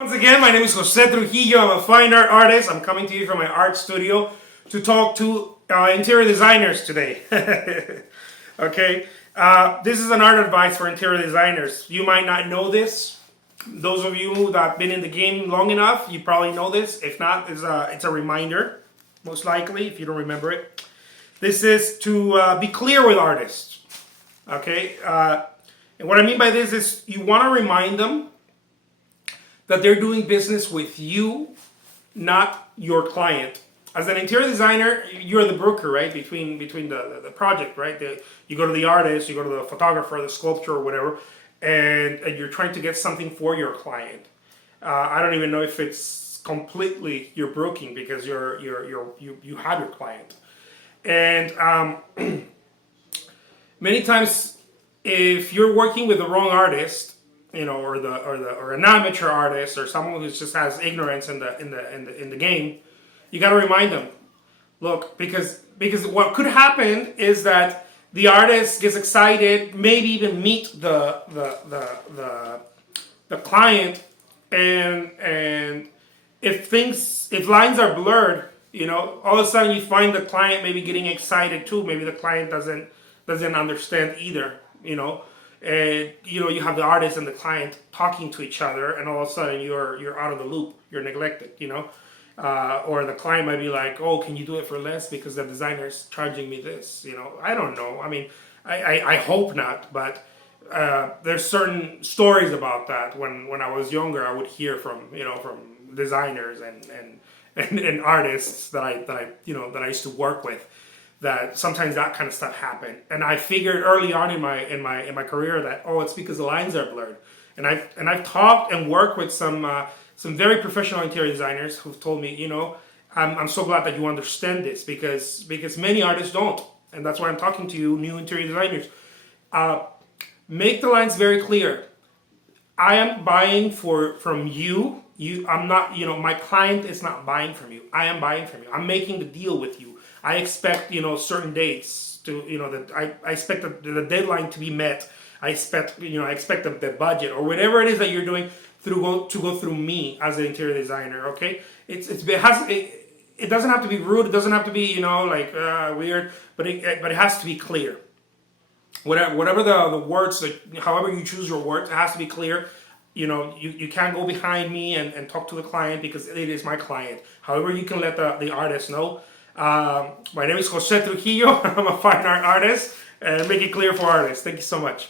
Once again, my name is Jose Trujillo. I'm a fine art artist. I'm coming to you from my art studio to talk to interior designers today. Okay, this is an art advice for interior designers. You might not know this. Those of you that have been in the game long enough, you probably know this. If not, it's a reminder, most likely, if you don't remember it. This is to be clear with artists. Okay, and what I mean by this is you want to remind them that they're doing business with you, not your client. As an interior designer, you're the broker, right? Between the project, right? You go to the artist, you go to the photographer, the sculptor, or whatever, and you're trying to get something for your client. I don't even know if it's completely you're broking because you have your client, and many times if you're working with the wrong artist, or an amateur artist or someone who just has ignorance in the game, you got to remind them, look, because what could happen is that the artist gets excited, maybe even meet the client, and if lines are blurred, all of a sudden you find the client maybe getting excited too. Maybe the client doesn't understand either, and you have the artist and the client talking to each other, and all of a sudden you're out of the loop, you're neglected, or the client might be like, oh, can you do it for less because the designer's charging me this, I don't know. I mean, I hope not, but there's certain stories about that. When I was younger, I would hear from designers and artists that I used to work with, that sometimes that kind of stuff happened. And I figured early on in my career that, oh, it's because the lines are blurred. And I've talked and worked with some very professional interior designers who've told me, I'm so glad that you understand this, because many artists don't. And that's why I'm talking to you, new interior designers. Make the lines very clear. I am buying from you. I'm not, my client is not buying from you. I am buying from you. I'm making the deal with you. I expect, certain dates to, that I expect the deadline to be met. I expect the budget or whatever it is that you're doing to go through me as an interior designer. Okay, it doesn't have to be rude. It doesn't have to be weird, but it has to be clear. Whatever the words, however you choose your words, it has to be clear. You can't go behind me and talk to the client because it is my client. However, you can let the artist know. My name is Jose Trujillo. I'm a fine art artist, and make it clear for artists. Thank you so much.